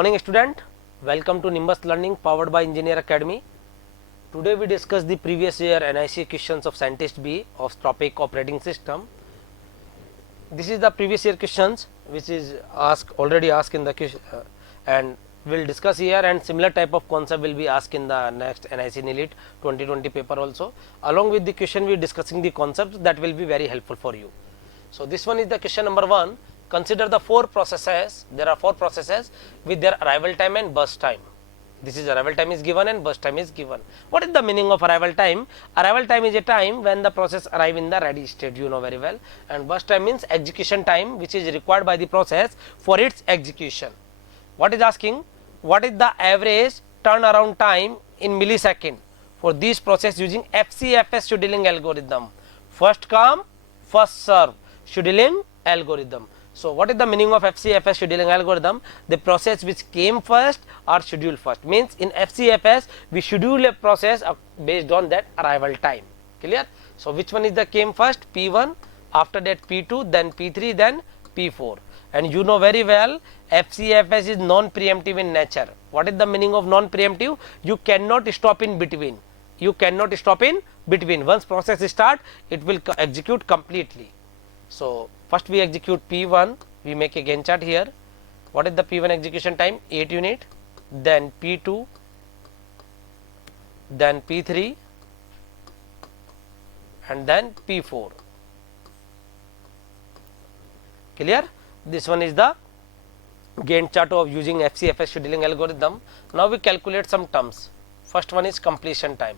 morning student, welcome to Nimbus Learning powered by Engineer Academy. Today we discuss the previous year NIC questions of Scientist B of topic operating system. This is the previous year questions which is already asked in the question and we will discuss here, and similar type of concept will be asked in the next NIC NEET 2020 paper also. Along with the question we are discussing the concepts that will be very helpful for you. So this one is the question number 1. Consider the 4 processes. There are 4 processes with their arrival time and burst time. This is arrival time is given and burst time is given. What is the meaning of arrival time? Arrival time is a time when the process arrive in the ready state, you know very well, and burst time means execution time which is required by the process for its execution. What is asking? What is the average turnaround time in millisecond for this process using FCFS scheduling algorithm? First come, first serve scheduling algorithm. So what is the meaning of FCFS scheduling algorithm? The process which came first or scheduled first. Means in FCFS we schedule a process based on that arrival time. Clear? So which one is the came first? P1, after that P2, then P3, then P4. And you know very well FCFS is non-preemptive in nature. What is the meaning of non-preemptive? You cannot stop in between. You cannot stop in between. Once process start, it will execute completely. So first we execute P1, we make a Gantt chart here. What is the P1 execution time? 8 unit, then P2, then P3 and then P4. Clear? This one is the Gantt chart of using FCFS scheduling algorithm. Now we calculate some terms. First one is completion time.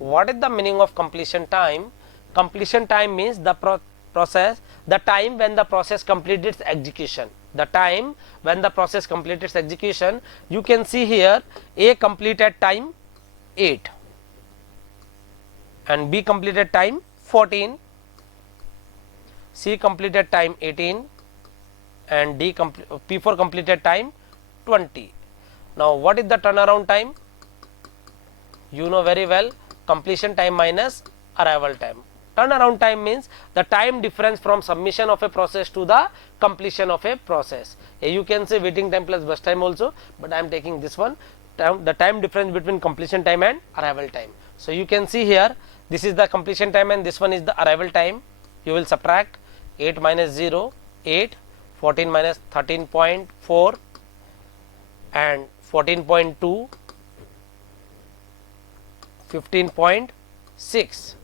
What is the meaning of completion time? Completion time means the the time when the process completed its execution. The time when the process completed its execution, you can see here A completed time 8 and B completed time 14, C completed time 18 and P4 completed time 20. Now what is the turnaround time? You know very well, completion time minus arrival time. Turnaround time means the time difference from submission of a process to the completion of a process. You can say waiting time plus burst time also, but I am taking this one, the time difference between completion time and arrival time. So you can see here, this is the completion time and this one is the arrival time. You will subtract 8 minus 0, 8, 14 minus 13.4 and 14.2, 15.6.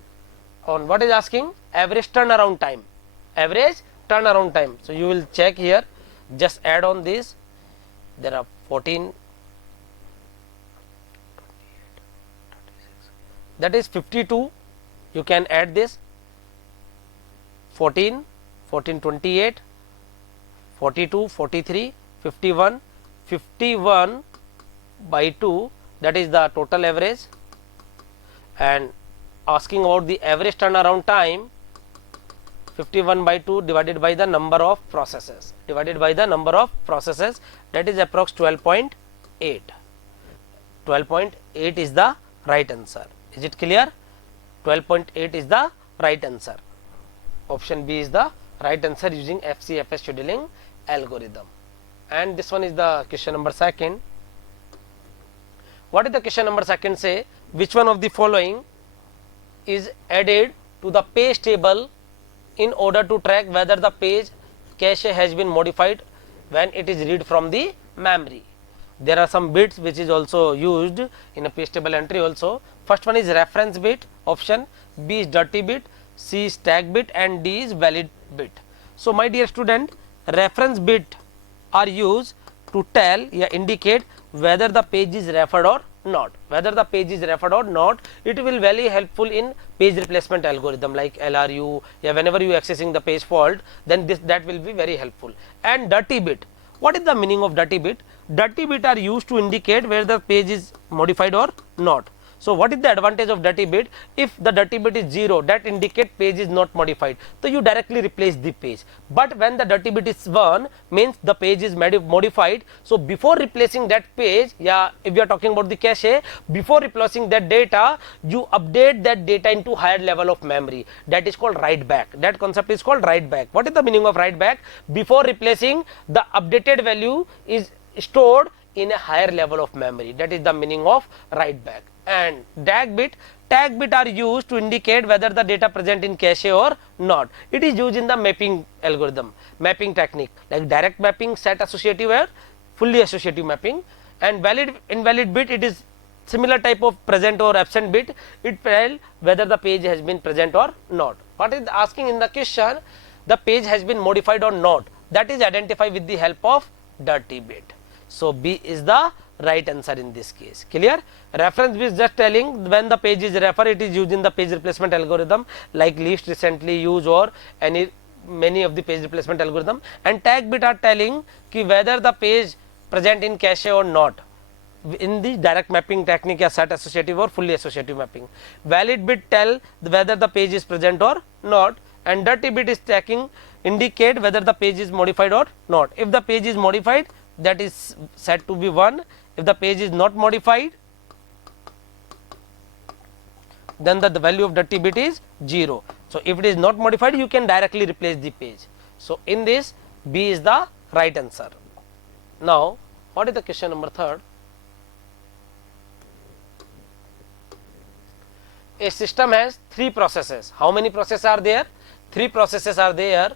On what is asking? Average turnaround time. Average turnaround time. So you will check here, just add on this. There are 14, that is 52. You can add this 14, 14, 28, 42, 43, 51, 51 by 2, that is the total average, and asking about the average turnaround time, 51 by 2 divided by the number of processes, that is approx 12.8. 12.8 is the right answer. Is it clear? 12.8 is the right answer. Option B is the right answer using FCFS scheduling algorithm. And this one is the question number 2. What is the question number 2 say? Which one of the following is added to the page table in order to track whether the page cache has been modified when it is read from the memory? There are some bits which is also used in a page table entry also. First one is reference bit option, B is dirty bit, C is tag bit and D is valid bit. So my dear student, reference bit are used to tell indicate whether the page is referred or not. Whether the page is referred or not, it will very helpful in page replacement algorithm like LRU. Whenever you accessing the page fault, then that will be very helpful. And dirty bit. What is the meaning of dirty bit? Dirty bit are used to indicate whether the page is modified or not. So what is the advantage of dirty bit? If the dirty bit is 0, that indicate page is not modified, so you directly replace the page. But when the dirty bit is 1, means the page is modified. So before replacing that page, if you are talking about the cache, before replacing that data, you update that data into higher level of memory. That is called write back. That concept is called write back. What is the meaning of write back? Before replacing, the updated value is stored in a higher level of memory. That is the meaning of write back. And tag bit are used to indicate whether the data present in cache or not. It is used in the mapping algorithm, mapping technique like direct mapping, set associative or fully associative mapping. And valid invalid bit, it is similar type of present or absent bit. It tells whether the page has been present or not. What is asking in the question, the page has been modified or not, that is identified with the help of dirty bit. So B is the right answer in this case. Clear? Reference bit is just telling when the page is referred, it is used in the page replacement algorithm like least recently used or many of the page replacement algorithm. And tag bit are telling ki whether the page present in cache or not in the direct mapping technique, या set associative or fully associative mapping. Valid bit tell whether the page is present or not, and dirty bit is tracking indicate whether the page is modified or not. If the page is modified, that is set to be 1. If the page is not modified, then the value of dirty bit is 0. So if it is not modified, you can directly replace the page. So in this, B is the right answer. Now what is the question number 3rd? A system has 3 processes. How many processes are there? 3 processes are there,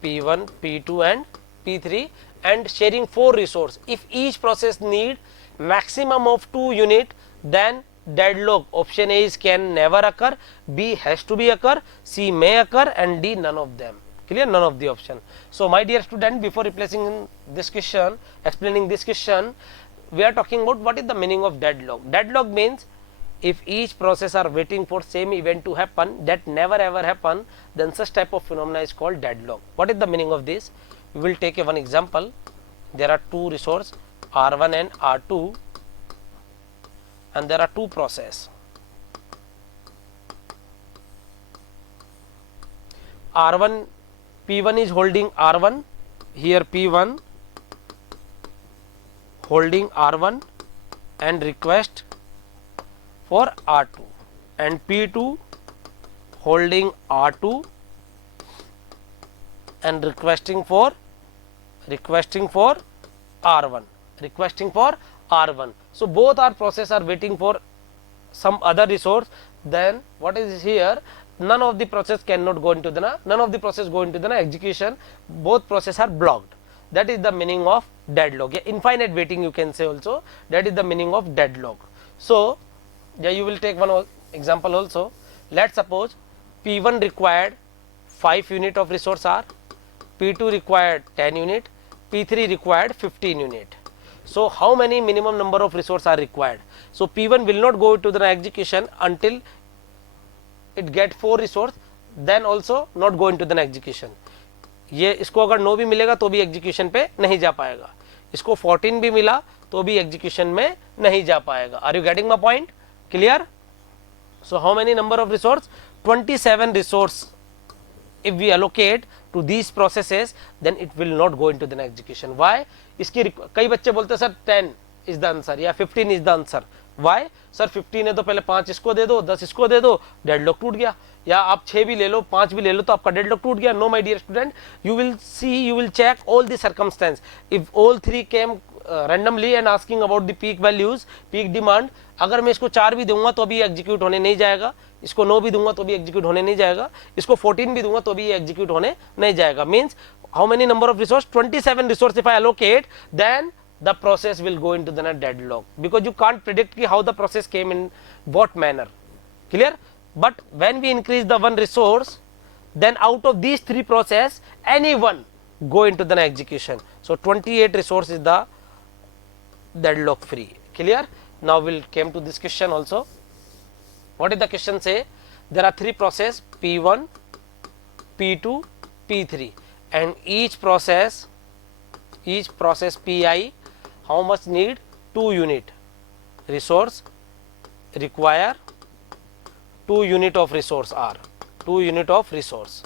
P1, P2 and P3, and sharing 4 resources. If each process need maximum of 2 unit, then deadlock option A is can never occur, B has to be occur, C may occur, and D none of them. Clear? None of the option. So my dear student, before replacing this question, explaining this question, we are talking about what is the meaning of deadlock. Deadlock means if each process are waiting for same event to happen that never ever happen, then such type of phenomena is called deadlock. What is the meaning of this? We will take one example. There are 2 resources R1 and R2, and there are 2 process. R1, P1 is holding R1, here P1 holding R1 and request for R2, and P2 holding R2 and requesting for R1, So both our process are waiting for some other resource. Then what is here, none of the process cannot go into the execution. Both process are blocked. That is the meaning of deadlock. Yeah, infinite waiting you can say also. That is the meaning of deadlock. So yeah, you will take one example also. Let's suppose P1 required 5 unit of resource R, P2 required 10 unit, P3 required 15 unit. So how many minimum number of resource are required? So P1 will not go to the execution until it get 4 resource, then also not go into the execution. ये इसको अगर 9 भी मिलेगा तो भी execution पे नहीं जा पाएगा, इसको 14 भी मिला तो भी एग्जीक्यूशन में नहीं जा पाएगा. Are you getting my point? Clear? So how many number of resource? 27 resource. If we allocate to these processes, then it will not go into the execution. Why? इसकी कई बच्चे बोलते हैं सर 10 is the answer या 15 is the answer. Why? Sir 15 है तो पहले 5 इसको दे दो, 10 इसको दे दो, डेडलॉक टूट गया. या आप 6 भी ले लो, 5 भी ले लो तो आपका डेडलॉक टूट गया. No my dear student, you will check all the circumstance. If all 3 came randomly and asking about the peak values, peak demand, अगर मैं इसको 4 भी दूंगा तो भी एग्जीक्यूट होने नहीं जाएगा, इसको 9 भी दूंगा तो भी एग्जीक्यूट होने नहीं जाएगा, इसको 14 भी दूंगा तो भी एग्जीक्यूट होने नहीं जाएगा. Means how many number of resource? 27 resource if I allocate, then the process will go into the deadlock, because you can't predict how the process came in what manner. Clear? But when we increase the one resource, then out of these 3 process, any one go into the execution. So 28 resource is the deadlock free. Clear? Now we'll came to this question also. What did the question say? There are 3 process, P1, P2, P3, and each process Pi, how much need? 2 unit resource, require 2 unit of resource R, 2 unit of resource.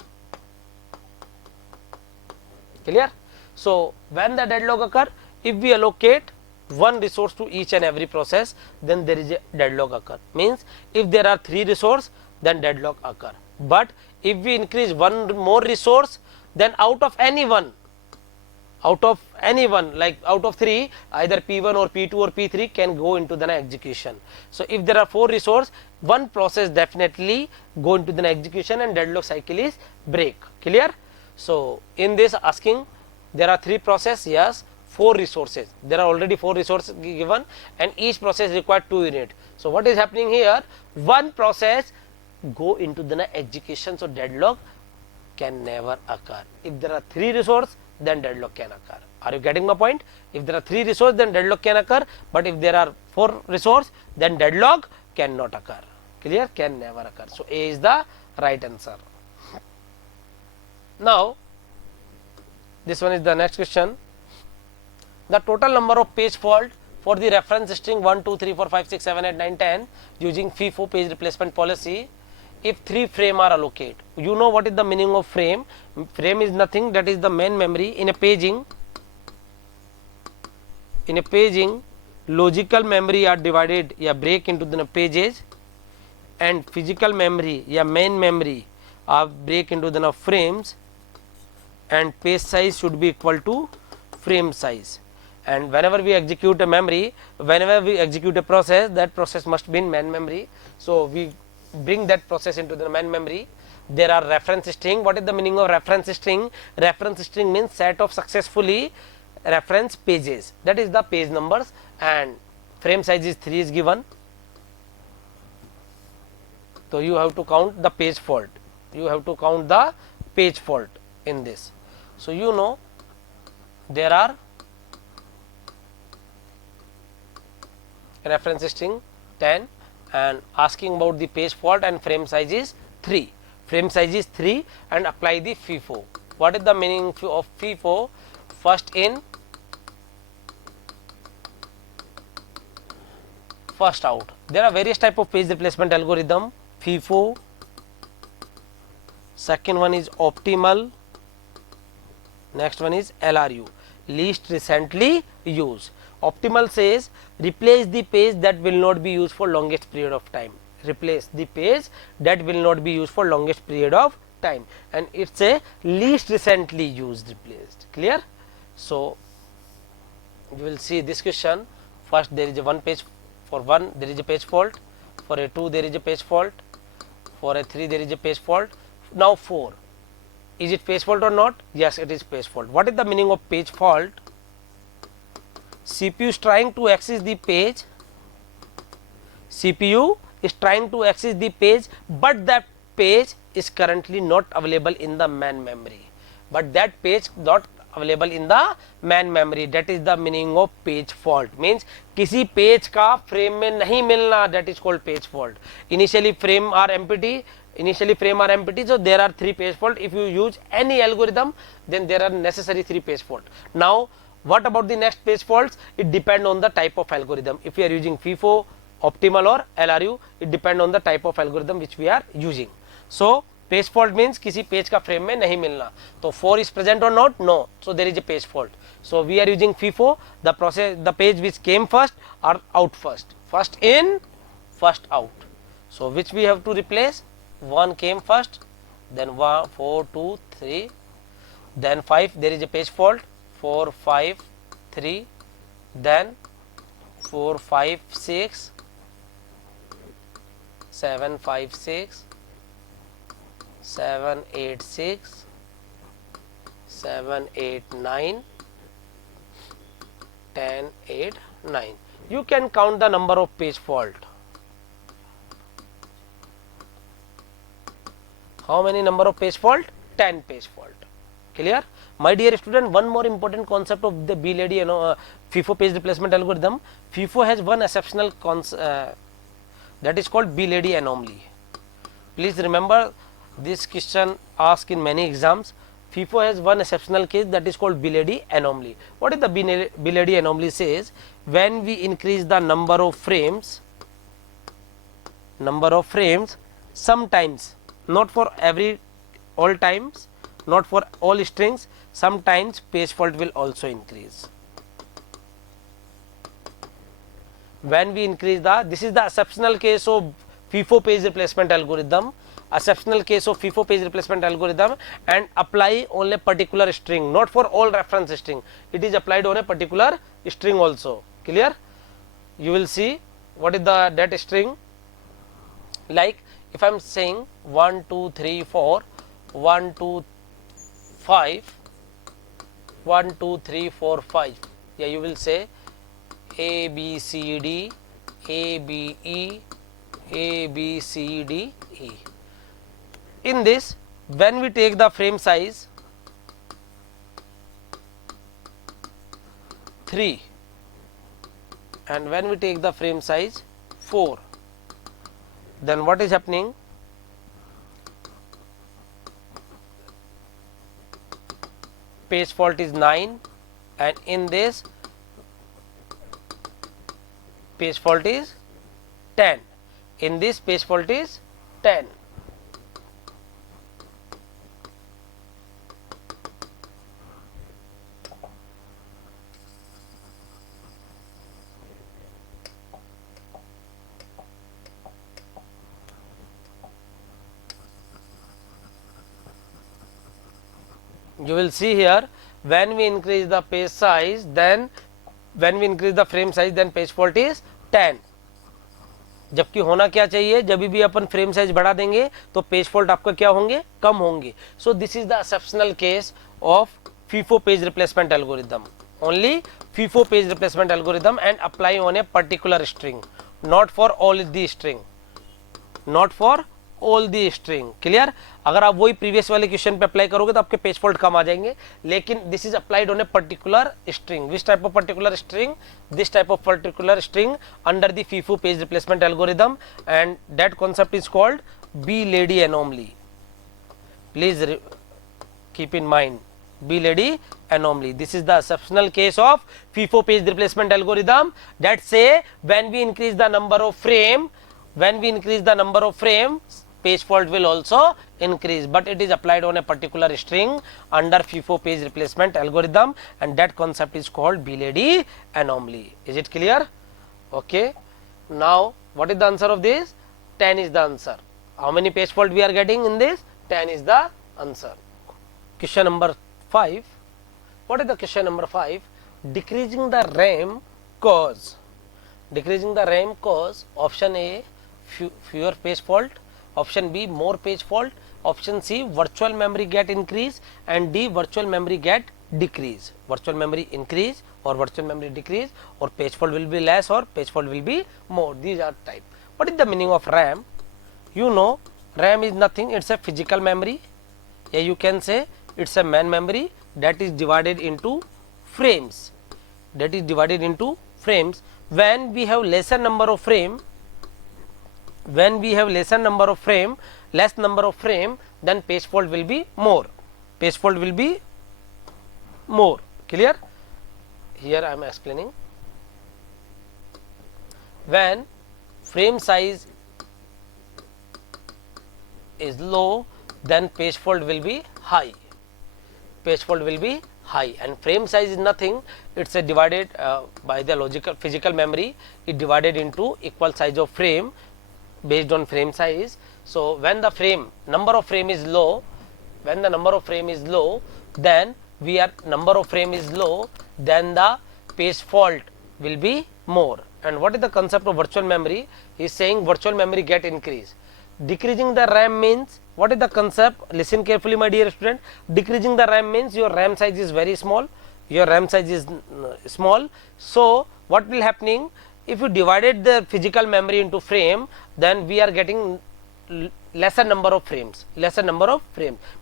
Clear? So when the deadlock occur, if we allocate 1 resource to each and every process, then there is a deadlock occur. Means if there are 3 resource, then deadlock occur. But if we increase 1 more resource, then out of any one, out of any one, like out of 3, either P1 or P2 or P3 can go into the execution. So if there are 4 resources, one process definitely go into the execution and deadlock cycle is break. Clear? So in this asking, there are 3 processes, yes, 4 resources. There are already 4 resources given and each process require 2 units. So what is happening here? One process go into the execution, so deadlock can never occur. If there are 3 resources, then deadlock can occur. Are you getting my point? If there are 3 resources, then deadlock can occur, but if there are 4 resources, then deadlock cannot occur. Clear? Can never occur. So A is the right answer. Now this one is the next question. The total number of page fault for the reference string 1, 2, 3, 4, 5, 6, 7, 8, 9, 10 using FIFO page replacement policy, if 3 frames are allocated. You know what is the meaning of frame? Frame is nothing, that is the main memory. In a paging, logical memory are divided, break into the pages, and physical memory, main memory are break into the frames, and page size should be equal to frame size. And whenever we execute a memory, whenever we execute a process, that process must be in main memory. So we bring that process into the main memory. There are reference string. What is the meaning of reference string? Reference string means set of successfully reference pages, that is the page numbers, and frame size is 3 is given. So you have to count the page fault, in this. So you know there are reference string 10 and asking about the page fault, and frame size is 3. Frame size is 3 and apply the FIFO. What is the meaning of FIFO? First in, first out. There are various type of page replacement algorithm. FIFO, second one is optimal, next one is LRU, least recently used. Optimal says replace the page that will not be used for longest period of time. Replace the page that will not be used for longest period of time, and it's a least recently used replaced. Clear? So you will see this question. First there is a one page, for 1 there is a page fault, for a 2 there is a page fault, for a 3 there is a page fault. Now 4, is it page fault or not? Yes, it is page fault. What is the meaning of page fault? CPU is trying to access the page, but that page is currently not available in the main memory. That is the meaning of page fault. Means किसी page का frame में नहीं मिलना, that is called page fault. Initially frame are empty, so there are 3 page fault. If you use any algorithm, then there are necessary 3 page fault. Now what about the next page faults? It depends on the type of algorithm. If we are using FIFO, optimal or LRU, it depends on the type of algorithm which we are using. So page fault means किसी page का frame में नहीं मिलना. तो 4 is present or not? No. So there is a page fault. So we are using FIFO. The page which came first or out first. First in, first out. So which we have to replace? 1 came first, then 1, 4, 2, 3, then 5. There is a page fault. 4, 5, 3, then 4, 5, 6, 7, 5, 6, 7, 8, 6, 7, 8, 9, 10, 8, 9. You can count the number of page fault. How many number of page fault? 10 page fault. Clear? My dear student, one more important concept of the B-Lady FIFO page replacement algorithm. FIFO has one exceptional that is called B-Lady anomaly. Please remember, this question asked in many exams. FIFO has one exceptional case, that is called B-Lady anomaly. What is the B-Lady anomaly? Says when we increase the number of frames, sometimes, not for all times, not for all strings, sometimes page fault will also increase. When we increase this is the exceptional case of FIFO page replacement algorithm. exceptional case of FIFO page replacement algorithm and apply on a particular string, not for all reference string. It is applied on a particular string also. Clear? You will see what is the that string. Like if I am saying 1 2 3 4 1 2 5 1 2 3 4 5, yeah, you will say A B C D A B E A B C D E. In this, when we take the frame size 3 and when we take the frame size 4, then what is happening? Page fault is 9 and in this page fault is 10. In this page fault is 10. You will see here, when we increase the page size, then when we increase the frame size, then page fault is 10. जबकि होना क्या चाहिए, जब भी अपन frame size बढ़ा देंगे तो page fault आपका क्या होंगे, कम होंगे. So this is the exceptional case of FIFO page replacement algorithm. Only FIFO page replacement algorithm and apply on a particular string, not for all the string, not for all the string. Clear? अगर आप वही previous वाले question पे apply करोगे तो आपके page fault कम आ जाएंगे, लेकिन this is applied on a particular string. Which type of particular string? This type of particular string under the FIFO page replacement algorithm, and that concept is called B-Lady anomaly. Please keep in mind B-Lady anomaly. This is the exceptional case of FIFO page replacement algorithm that say when we increase the number of frame, page fault will also increase, but it is applied on a particular string under FIFO page replacement algorithm, and that concept is called B-Lady anomaly. Is it clear? Okay. Now what is the answer of this? 10 is the answer. How many page fault we are getting in this? 10 is the answer. Question number 5. What is the question number 5? Decreasing the RAM cause. Decreasing the RAM cause. Option A, fewer page fault. Option B, more page fault. Option C, virtual memory get increase, and D, virtual memory get decrease. Virtual memory increase or virtual memory decrease, or page fault will be less or page fault will be more. These are type. What is the meaning of RAM? You know, RAM is nothing, it's a physical memory. Yeah, you can say it's a main memory that is divided into frames. That is divided into frames. When we have lesser number of frame, less number of frame, then page fault will be more. Page fault will be more. Clear? Here I am explaining. When frame size is low, then page fault will be high. Page fault will be high, and frame size is nothing, it's a divided by the logical physical memory, it divided into equal size of frame based on frame size. So when the frame number of frame is low, then the page fault will be more. And what is the concept of virtual memory? He is saying virtual memory get increase. Decreasing the RAM means, what is the concept? Listen carefully, my dear student. Decreasing the RAM means your RAM size is very small. So what will happening? If you divided the physical memory into frame, then we are getting lesser number of frames.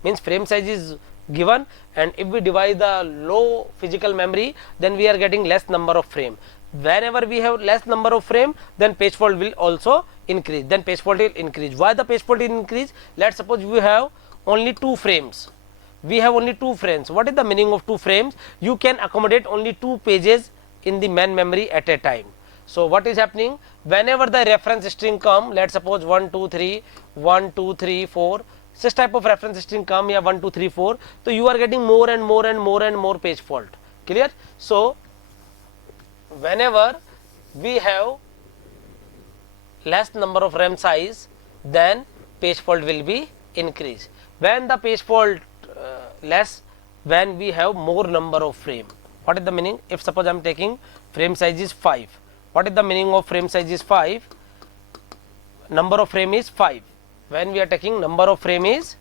Means frame size is given, and if we divide the low physical memory, then we are getting less number of frame. Wherever we have less number of frame, then page fault will also increase. Why the page fault will increase? Let's suppose we have only 2 frames. What is the meaning of 2 frames? You can accommodate only 2 pages in the main memory at a time. So what is happening? Whenever the reference string come, let's suppose 1 2 3 4, such type of reference string come here 1 2 3 4, so you are getting more and more page fault. Clear? So whenever we have less number of RAM size, then page fault will be increase. When the page fault less, when we have more number of frame. What is the meaning? If suppose I am taking frame size is 5. What is the meaning of frame size is 5? Number of frame is 5. When we are taking number of frame is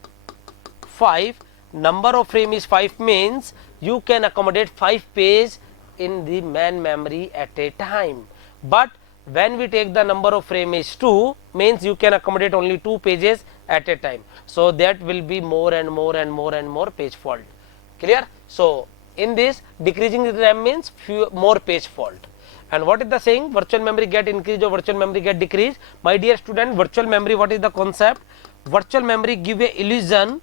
5, number of frame is 5 means you can accommodate 5 page in the main memory at a time. But when we take the number of frame is 2 means you can accommodate only 2 pages at a time. So that will be more and more and more and more page fault. Clear? So in this decreasing the RAM means more page fault. And what is the saying? Virtual memory get increased or virtual memory get decreased? My dear student, virtual memory, what is the concept? Virtual memory give a illusion.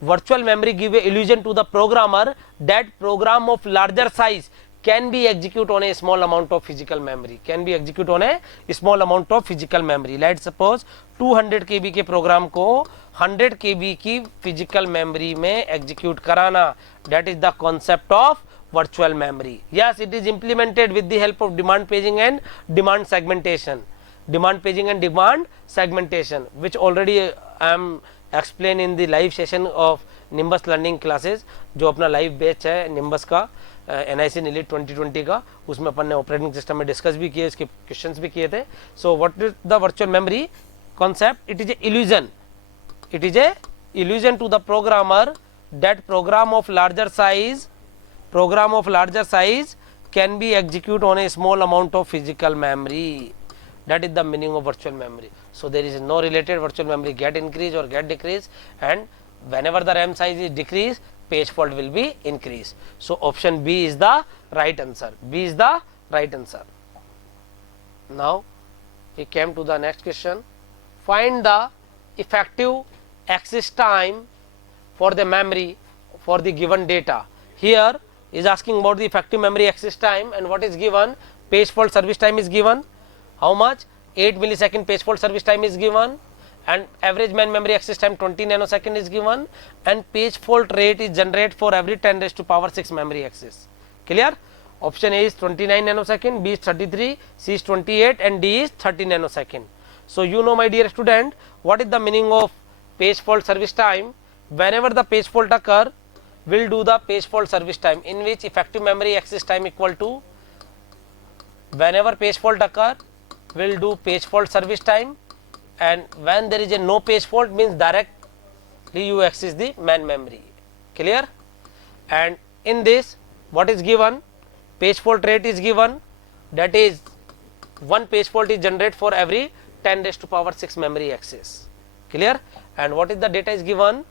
Virtual memory give a illusion to the programmer that program of larger size can be executed on a small amount of physical memory. Can be executed on a small amount of physical memory. Let's suppose 200 KB के programme को 100 KB की physical memory में execute कराना. That is the concept of virtual memory. Yes, it is implemented with the help of demand paging and demand segmentation. Demand paging and demand segmentation, which already I am explained in the live session of Nimbus learning classes. जो अपना live batch है Nimbus का NIC NILIT 2020 का, उसमें अपन ने operating system में discuss भी किए, इसके क्वेश्चंस भी किए थे. So what is the virtual memory concept? It is a illusion. It is a illusion to the programmer that program of larger size can be executed on a small amount of physical memory. That is the meaning of virtual memory. So there is no related virtual memory get increase or get decrease, and whenever the RAM size is decreased, page fault will be increased. So option B is the right answer. B is the right answer. Now we came to the next question. Find the effective access time for the memory for the given data. Here is asking about the effective memory access time, and what is given? Page fault service time is given. How much? 8 millisecond page fault service time is given, and average main memory access time 20 nanosecond is given, and page fault rate is generated for every 10 raised to power 6 memory access. Clear? Option A is 29 nanosecond, B is 33, C is 28, and D is 30 nanosecond. So you know, my dear student, what is the meaning of page fault service time? Whenever the page fault occur, will do the page fault service time, in which effective memory access time equal to, whenever page fault occur, will do page fault service time, and when there is a no page fault means directly you access the main memory. Clear? And in this, what is given? Page fault rate is given, that is one page fault is generated for every 10 raised to power 6 memory access. Clear? And what is the data is given?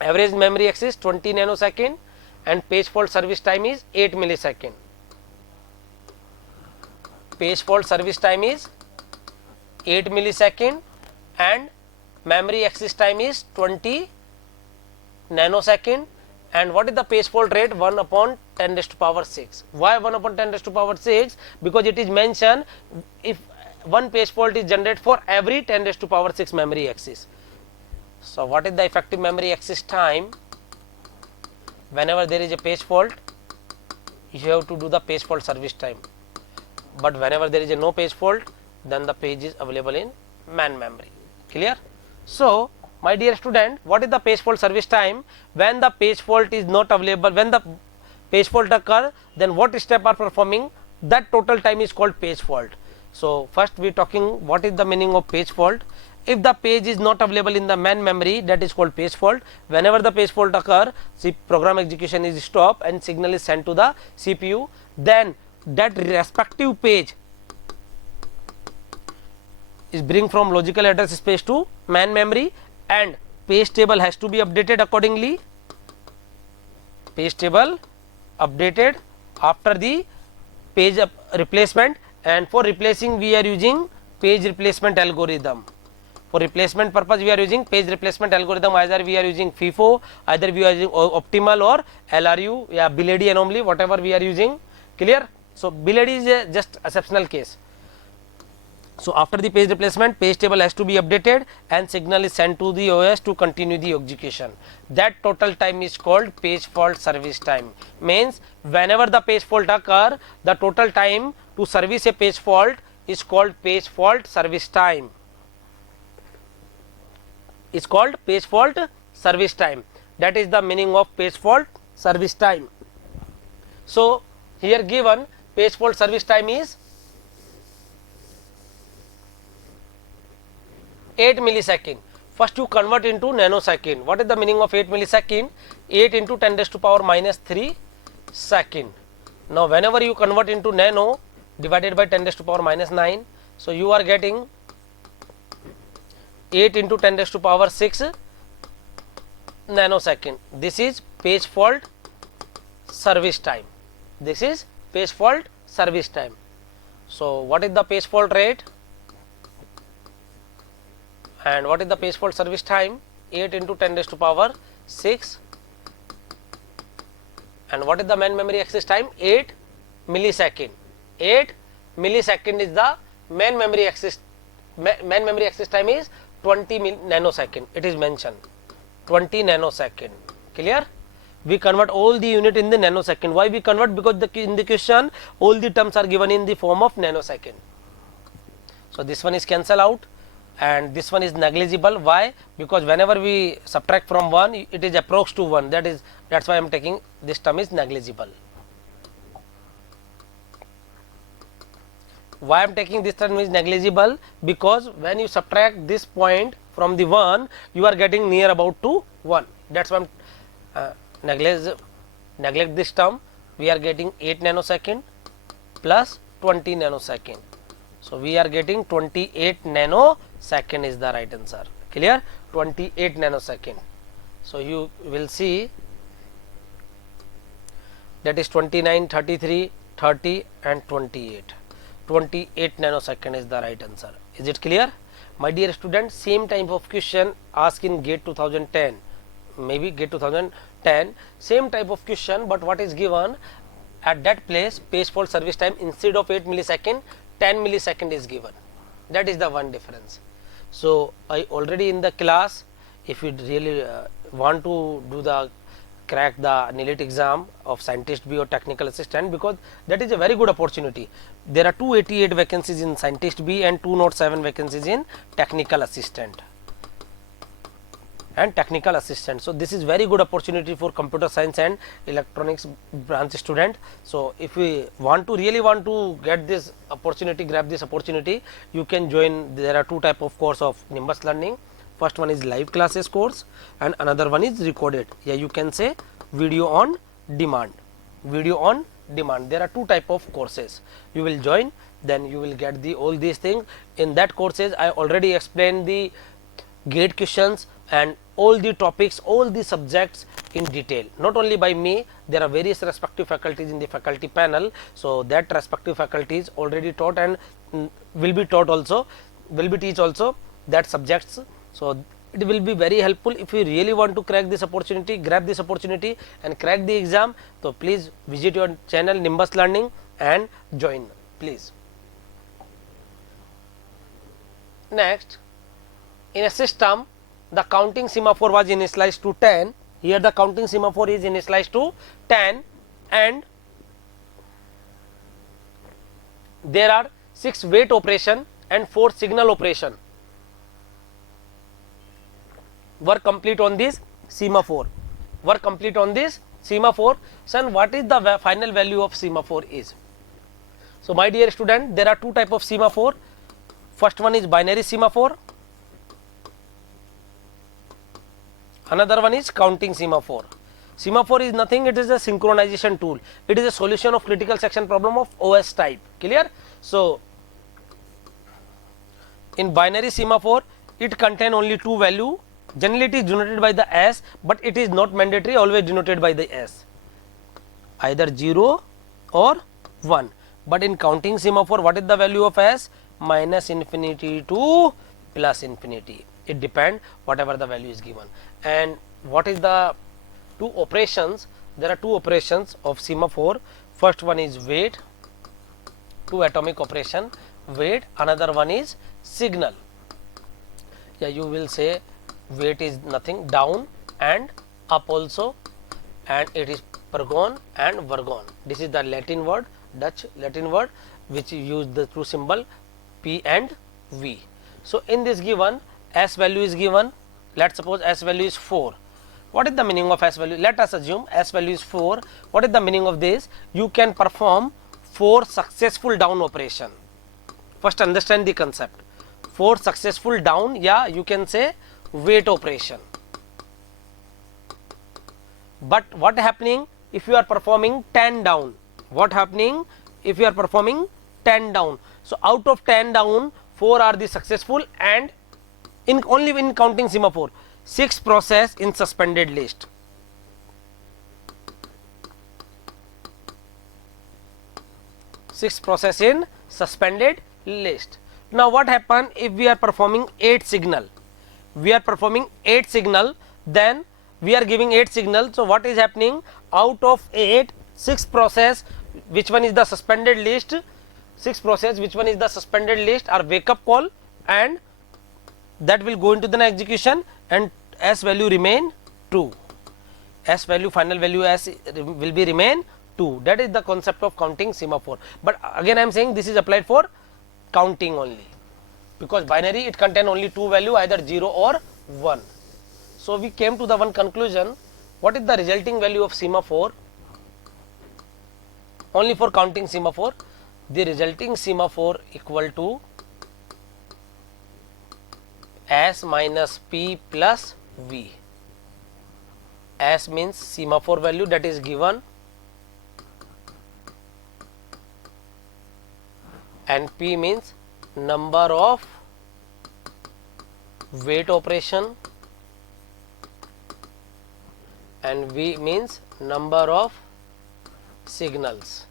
Average memory access 20 nanosecond, and page fault service time is 8 millisecond. Page fault service time is 8 millisecond, and memory access time is 20 nanosecond. And what is the page fault rate? 1 upon 10 raised to power 6. Why 1 upon 10 raised to power 6? Because it is mentioned if one page fault is generated for every 10 raised to power 6 memory access. So what is the effective memory access time? Whenever there is a page fault, you have to do the page fault service time. But whenever there is a no page fault, then the page is available in main memory. Clear? So my dear student, what is the page fault service time? When the page fault is not available, when the page fault occur, then what step are performing? That total time is called page fault. So first we are talking what is the meaning of page fault. If the page is not available in the main memory, that is called page fault. Whenever the page fault occur, program execution is stopped and signal is sent to the CPU. Then that respective page is bring from logical address space to main memory, and page table has to be updated accordingly. Page table updated after the page replacement, and for replacing we are using page replacement algorithm. For replacement purpose we are using page replacement algorithm. Either we are using FIFO, either we are using optimal or LRU, yeah, Biledi anomaly, whatever we are using. Clear? So Biledi is a just exceptional case. So after the page replacement, page table has to be updated and signal is sent to the OS to continue the execution. That total time is called page fault service time. Means whenever the page fault occur, the total time to service a page fault is called page fault service time. Is called page fault service time. That is the meaning of page fault service time. So here given page fault service time is 8 millisecond. First you convert into nanosecond. What is the meaning of 8 millisecond? 8 into 10 raised to power minus 3 second. Now whenever you convert into nano divided by 10 raised to power minus 9, so you are getting 8 into 10 raised to power 6 nanosecond. This is page fault service time. This is page fault service time. So what is the page fault rate and what is the page fault service time? 8 into 10 raised to power 6. And what is the main memory access time? 8 millisecond. 8 millisecond is the main memory access. Main memory access time is 20 nanosecond. It is mentioned 20 nanosecond. Clear? We convert all the unit in the nanosecond. Why we convert? Because in the question all the terms are given in the form of nanosecond. So this one is cancel out and this one is negligible. Why? Because whenever we subtract from 1, it is approx to 1. That's why I am taking this term is negligible. Why I am taking this term is negligible? Because when you subtract this point from the 1, you are getting near about to 1. That's why I am neglect this term. We are getting 8 nanosecond plus 20 nanosecond. So we are getting 28 nanosecond is the right answer. Clear? 28 nanosecond. So you will see that is 29, 33, 30 and 28. 28 nanosecond is the right answer. Is it clear? My dear students, same type of question asked in GATE 2010, maybe GATE 2010, same type of question, but what is given at that place page fault service time instead of 8 millisecond, 10 millisecond is given. That is the one difference. So I already in the class, if you really want to do the crack the NIELIT exam of Scientist B or Technical Assistant, because that is a very good opportunity. There are 288 vacancies in Scientist B and 207 vacancies in Technical Assistant and Technical Assistant. So this is very good opportunity for computer science and electronics branch student. So if we really want to get this opportunity, grab this opportunity, you can join. There are two type of course of Nimbus Learning. First one is live classes course and another one is recorded. Yeah, you can say video on demand. Video on demand. There are two type of courses. You will join, then you will get the all these things. In that courses, I already explained the GATE questions and all the topics, all the subjects in detail. Not only by me, there are various respective faculties in the faculty panel. So that respective faculties already taught and will be taught also, will be teach also that subjects. So it will be very helpful if you really want to crack this opportunity, grab this opportunity and crack the exam. So please visit your channel Nimbus Learning and join, please. Next, in a system, the counting semaphore was initialized to 10. Here the counting semaphore is initialized to 10 and there are 6 wait operation and 4 signal operation were complete on this semaphore. So what is the final value of semaphore is? So my dear student, there are two type of semaphore. First one is binary semaphore. Another one is counting semaphore. Semaphore is nothing, it is a synchronization tool. It is a solution of critical section problem of OS type. Clear? So in binary semaphore, it contain only two value. Generally it is denoted by the S, but it is not mandatory, always denoted by the S, either 0 or 1. But in counting semaphore, what is the value of S? Minus infinity to plus infinity. It depends whatever the value is given. And what is the two operations? There are two operations of semaphore. First one is wait, two atomic operation, wait. Another one is signal. Yeah, you will say wait is nothing, down and up also, and it is pergon and vergon. This is the Latin word, Dutch Latin word, which use the true symbol P and V. So in this given, S value is given. Let's suppose S value is 4. What is the meaning of S value? Let us assume S value is 4. What is the meaning of this? You can perform 4 successful down operation. First understand the concept. 4 successful down, yeah, you can say weight operation. But what happening if you are performing 10 down? What happening if you are performing 10 down? So out of 10 down, 4 are the successful, and only in counting semaphore, 6 process in suspended list. Six process in suspended list. Now what happen if we are performing 8 signal? We are performing 8 signal, then we are giving 8 signal. So what is happening? Out of 8, 6 process, which one is the suspended list? 6 process, which one is the suspended list, are wake up call, and that will go into the execution, and S value remain 2. S value, final value S will be remain 2. That is the concept of counting semaphore. But again I am saying this is applied for counting only, because binary it contain only 2 value, either 0 or 1. So we came to the one conclusion. What is the resulting value of semaphore? Only for counting semaphore, the resulting semaphore equal to S minus P plus V. S means semaphore value, that is given, and P means number of wait operation, and V means number of signals,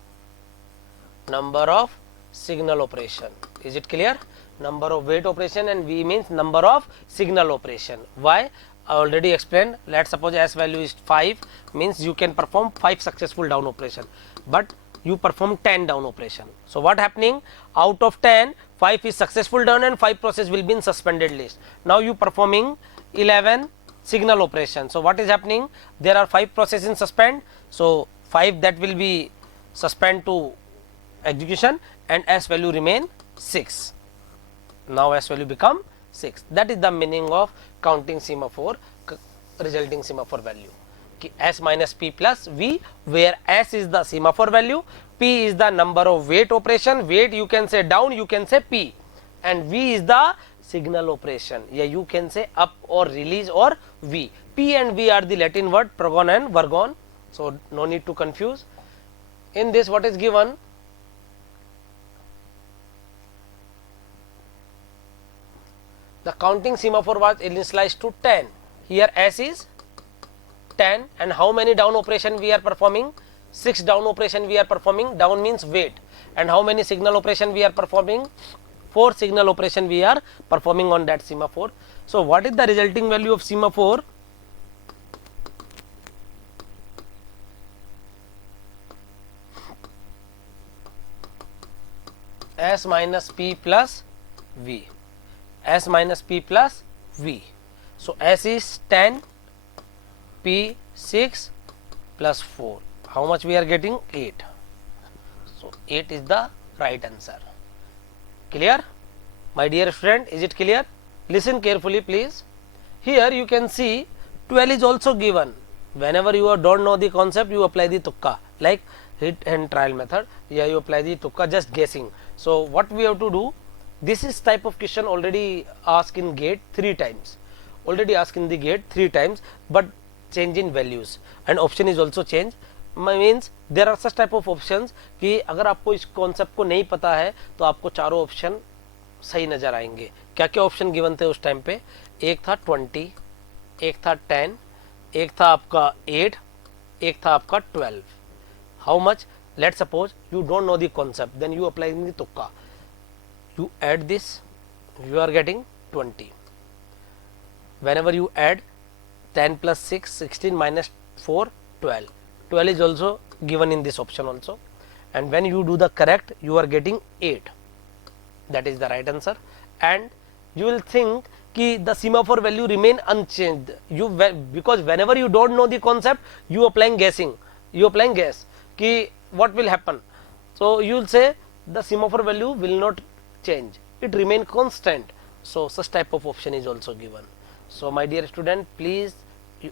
number of signal operation. Is it clear? Number of wait operation, and V means number of signal operation. Why? I already explained. Let's suppose S value is 5, means you can perform 5 successful down operation, but you perform 10 down operation. So what happening? Out of 10, 5 is successful down and 5 process will be in suspended list. Now you performing 11 signal operation. So what is happening? There are 5 process in suspend. So 5 that will be suspend to execution, and S value remain 6. Now S value become 6. That is the meaning of counting semaphore, resulting semaphore value. S minus P plus V, where S is the semaphore value, P is the number of wait operation. Wait you can say down, you can say P, and V is the signal operation. Yeah, you can say up or release or V. P and V are the Latin word progon and vergon. So no need to confuse. In this, what is given? The counting semaphore was initialized to 10. Here S is 10, and how many down operation we are performing? 6 down operation we are performing. Down means wait. And how many signal operation we are performing? 4 signal operation we are performing on that semaphore. So what is the resulting value of semaphore? S minus P plus V. S minus P plus V. So S is 10, P 6 plus 4. How much we are getting? 8. So 8 is the right answer. Clear? My dear friend, is it clear? Listen carefully please. Here you can see 12 is also given. Whenever you don't know the concept, you apply the tukka, like hit and trial method. Yeah, you apply the tukka, just guessing. So what we have to do? This is type of question already asked in gate 3 times. Already asked in the gate 3 times, but change in values, and option is also change. Means there are such type of options कि अगर आपको इस concept को नहीं पता है तो आपको चारों ऑप्शन सही नजर आएंगे. क्या क्या ऑप्शन गिवन थे उस टाइम पे? एक था 20, एक था 10, एक था आपका 8, एक था आपका 12. How much? Let suppose you don't know the concept, then you apply the तुक्का. You add this, you are getting 20. Whenever you add 10 plus 6, 16 minus 4, 12. 12 is also given in this option also. And when you do the correct, you are getting 8. That is the right answer. And you will think कि the semaphore value remain unchanged. Because whenever you don't know the concept, you applying guessing. You applying guess कि what will happen. So you will say the semaphore value will not change. it remain constant. So such type of option is also given. So my dear student, please,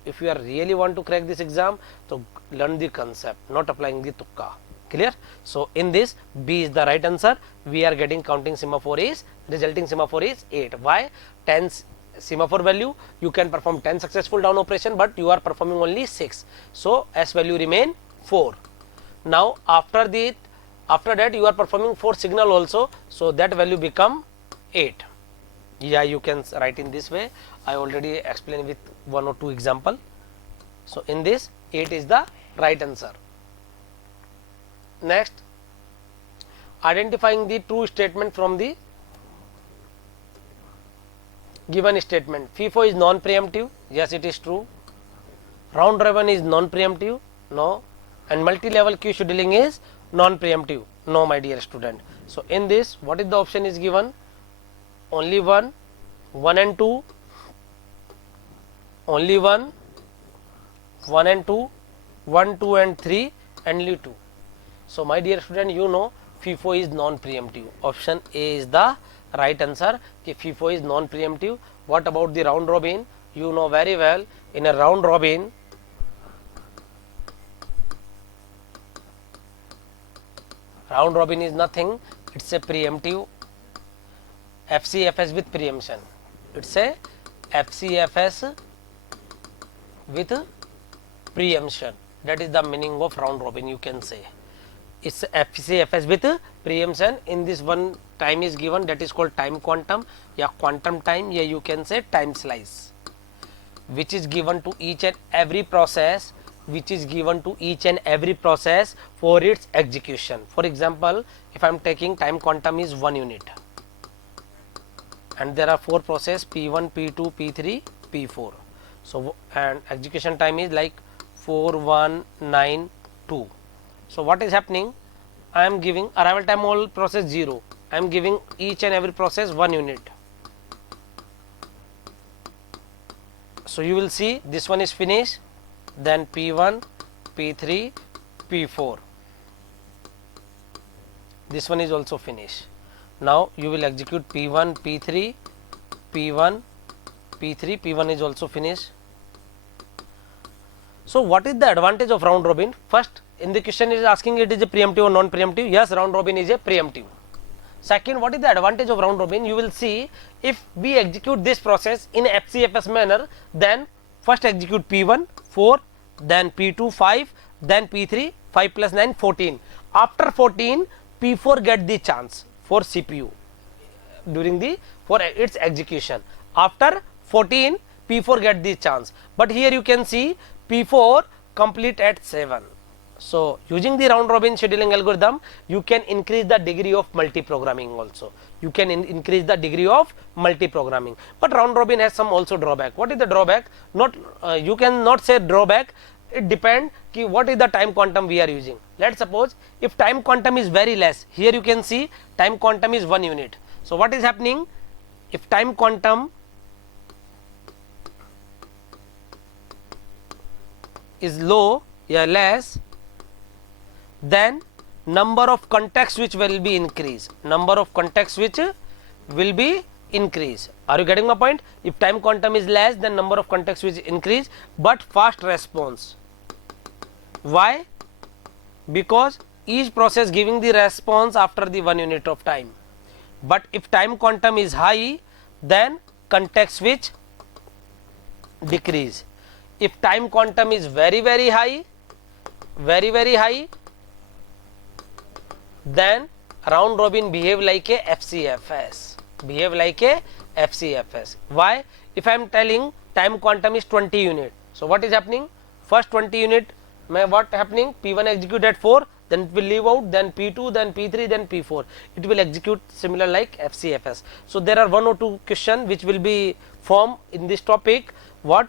if you are really want to crack this exam, so learn the concept, not applying the tukka. Clear? So in this, B is the right answer. We are getting counting semaphore is, resulting semaphore is 8. Why? 10 semaphore value, you can perform 10 successful down operation, but you are performing only 6. So S value remain 4. Now after that you are performing 4 signal also, so that value become 8. Yeah, you can write in this way. I already explained with 1 or 2 example. So in this, 8 is the right answer. Next, identifying the true statement from the given statement. FIFO is non-preemptive. Yes, it is true. Round robin is non-preemptive. No. And multi-level queue scheduling is non-preemptive. No, my dear student. So in this, what is the option is given? Only 1, 1 and 2, only 1, 1 and 2, 1, 2 and 3, and only 2. So my dear student, you know FIFO is non-preemptive. Option A is the right answer. FIFO is non-preemptive. What about the round robin? You know very well, in a round robin, is nothing. It's a preemptive FCFS with preemption. It's a FCFS with preemption. That is the meaning of round robin, you can say. It's FCFS with preemption. In this one time is given, that is called time quantum, yeah, quantum time, yeah, you can say time slice, which is given to each and every process, for its execution. For example, if I am taking time quantum is 1 unit, and there are 4 process P1, P2, P3, P4. So and execution time is like 4, 1, 9, 2. So what is happening? I am giving arrival time all process 0. I am giving each and every process 1 unit. So you will see this one is finished, then P1, P3, P4. This one is also finished. Now you will execute P1, P3, P1, P3, P1 is also finished. So what is the advantage of round robin? First, in the question is asking it is a preemptive or non-preemptive. Yes, round robin is a preemptive. Second, what is the advantage of round robin? You will see, if we execute this process in FCFS manner, then first execute P1 4, then P2 5, then P3 5 plus 9 14. After 14, P4 get the chance for CPU for its execution. After 14, P4 get the chance. But here you can see P4 complete at 7. So using the round robin scheduling algorithm, you can increase the degree of multi-programming also. You can increase the degree of multi-programming. But round robin has some also drawback. What is the drawback? You cannot say drawback. It depends what is the time quantum we are using. Let's suppose if time quantum is very less. Here you can see time quantum is 1 unit. So what is happening? If time quantum is low, less, then number of contacts which will be increased. Are you getting my point? If time quantum is less, then number of contacts which increase, but fast response. Why? Because each process giving the response after the 1 unit of time. But if time quantum is high, then context switch decrease. If time quantum is very high, then round robin behave like a FCFS. Why? If I am telling time quantum is 20 unit, so what is happening? First 20 unit, what happening? P1 execute at 4, then it will leave out, then P2, then P3, then P4. It will execute similar like FCFS. So there are 1 or 2 questions which will be formed in this topic. What?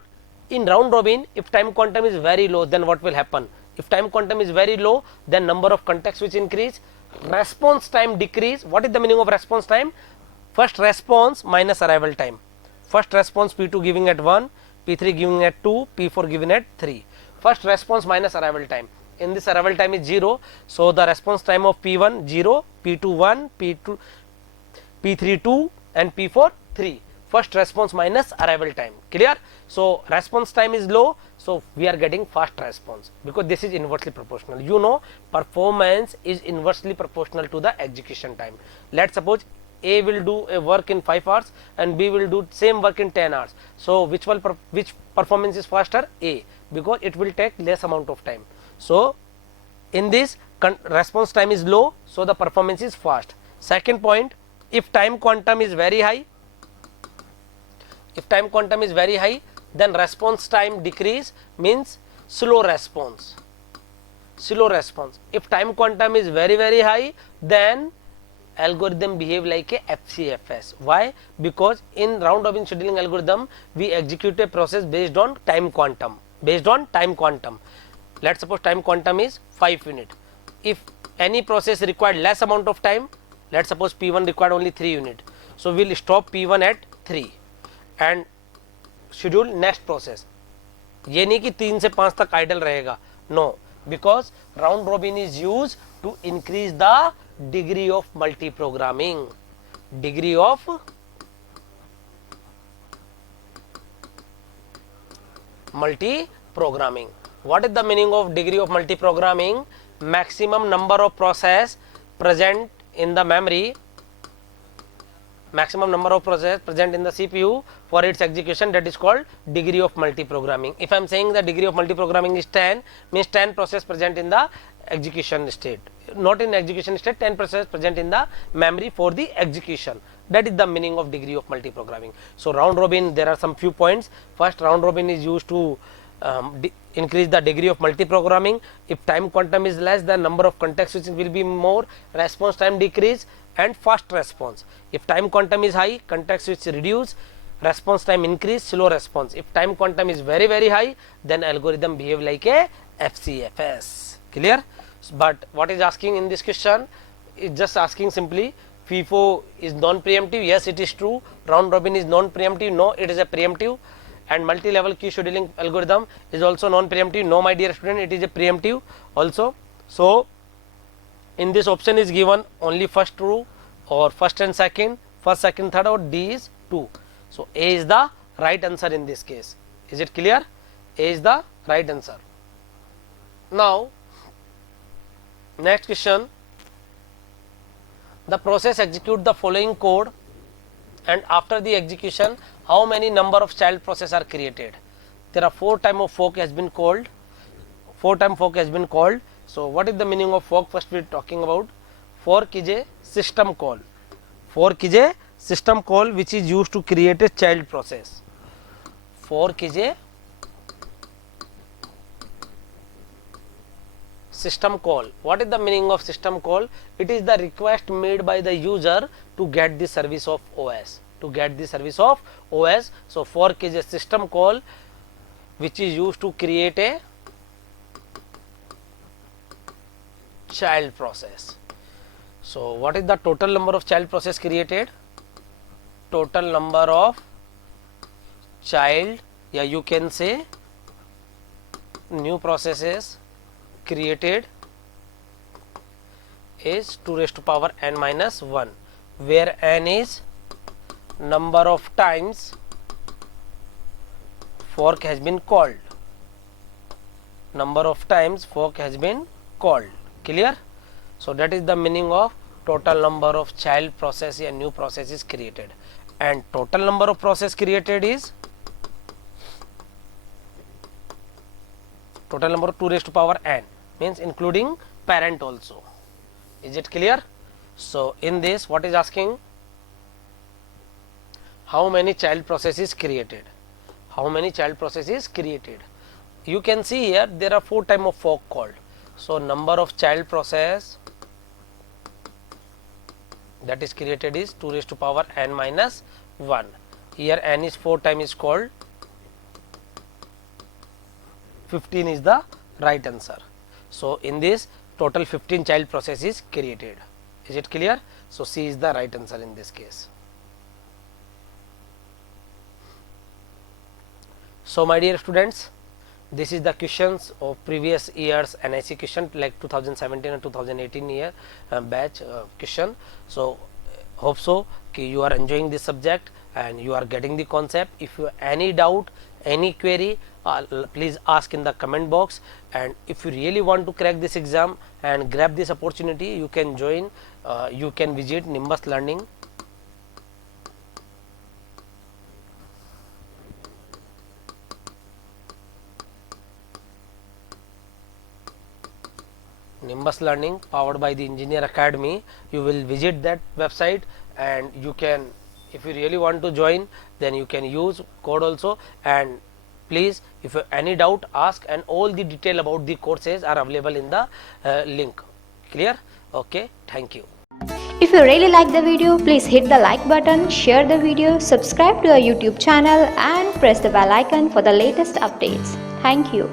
In round robin, if time quantum is very low, then what will happen? If time quantum is very low, then number of contacts which increase, response time decrease. What is the meaning of response time? First response minus arrival time. First response P2 giving at 1, P3 giving at 2, P4 giving at 3. First response minus arrival time. In this arrival time is 0, so the response time of P1 0, P2 1, P3 2 and P4 3. First response minus arrival time. Clear? So response time is low, so we are getting fast response because this is inversely proportional. You know, performance is inversely proportional to the execution time. Let's suppose A will do a work in 5 hours and B will do same work in 10 hours. So which performance is faster? A, because it will take less amount of time. So in this response time is low, so the performance is fast. Second point, if time quantum is very high, then response time decrease, means slow response. If time quantum is very high, then algorithm behave like a FCFS. Why? Because in round robin scheduling algorithm, we execute a process based on time quantum. Let's suppose time quantum is 5 units. If any process required less amount of time, let's suppose P1 required only 3 units. So we'll stop P1 at 3 and schedule next process. ये नहीं कि 3 से 5 तक idle रहेगा. No, because round robin is used to increase the degree of multi-programming. What is the meaning of degree of multi-programming? Maximum number of process present in the memory, maximum number of process present in the CPU for its execution, that is called degree of multi-programming. If I am saying the degree of multi-programming is 10, means 10 process present in the execution state, not in execution state, 10 process present in the memory for the execution. That is the meaning of degree of multi-programming. So round robin, there are some few points. First, round robin is used to increase the degree of multi-programming. If time quantum is less, the number of context switches will be more, response time decrease and fast response. If time quantum is high, context switch reduce, response time increase, slow response. If time quantum is very high, then algorithm behave like a FCFS. Clear? But what is asking in this question is just asking simply, FIFO is non-preemptive. Yes, it is true. Round robin is non-preemptive. No, it is a preemptive. And multi-level queue scheduling algorithm is also non-preemptive. No, my dear student, it is a preemptive also. So in this option is given only first true or first and second, first, second, third, or D is 2. So A is the right answer in this case. Is it clear? A is the right answer. Now next question, the process execute the following code and after the execution how many number of child process are created? There are 4 times of fork has been called. So what is the meaning of fork? First we are talking about fork is a system call. Fork is a system call which is used to create a child process. Fork is a system call. What is the meaning of system call? It is the request made by the user to get the service of OS. So fork is a system call which is used to create a child process. So what is the total number of child process created? Total number of child, yeah, you can say new processes created is 2 raised to power n minus 1, where n is number of times fork has been called. Clear? So that is the meaning of total number of child process and new process is created, and total number of process created is total number of 2 raised to power n, means including parent also. Is it clear? So in this what is asking, how many child process is created? You can see here there are 4 types of fork called. So number of child process that is created is 2 raised to power n minus 1. Here n is 4 times is called, 15 is the right answer. So in this total 15 child process is created. Is it clear? So C is the right answer in this case. So my dear students, this is the questions of previous years NIC question, like 2017 and 2018 year batch question. So Hope so कि you are enjoying this subject and you are getting the concept. If you have any doubt, any query, please ask in the comment box. And if you really want to crack this exam and grab this opportunity, you can join, you can visit Nimbus Learning. Nimbus Learning powered by the Engineer Academy. You will visit that website and you can, if you really want to join, then you can use code also. And please, if you have any doubt, ask, and all the detail about the courses are available in the link. Clear? Okay, thank you. If you really like the video, please hit the like button, share the video, subscribe to our YouTube channel and press the bell icon for the latest updates. Thank you.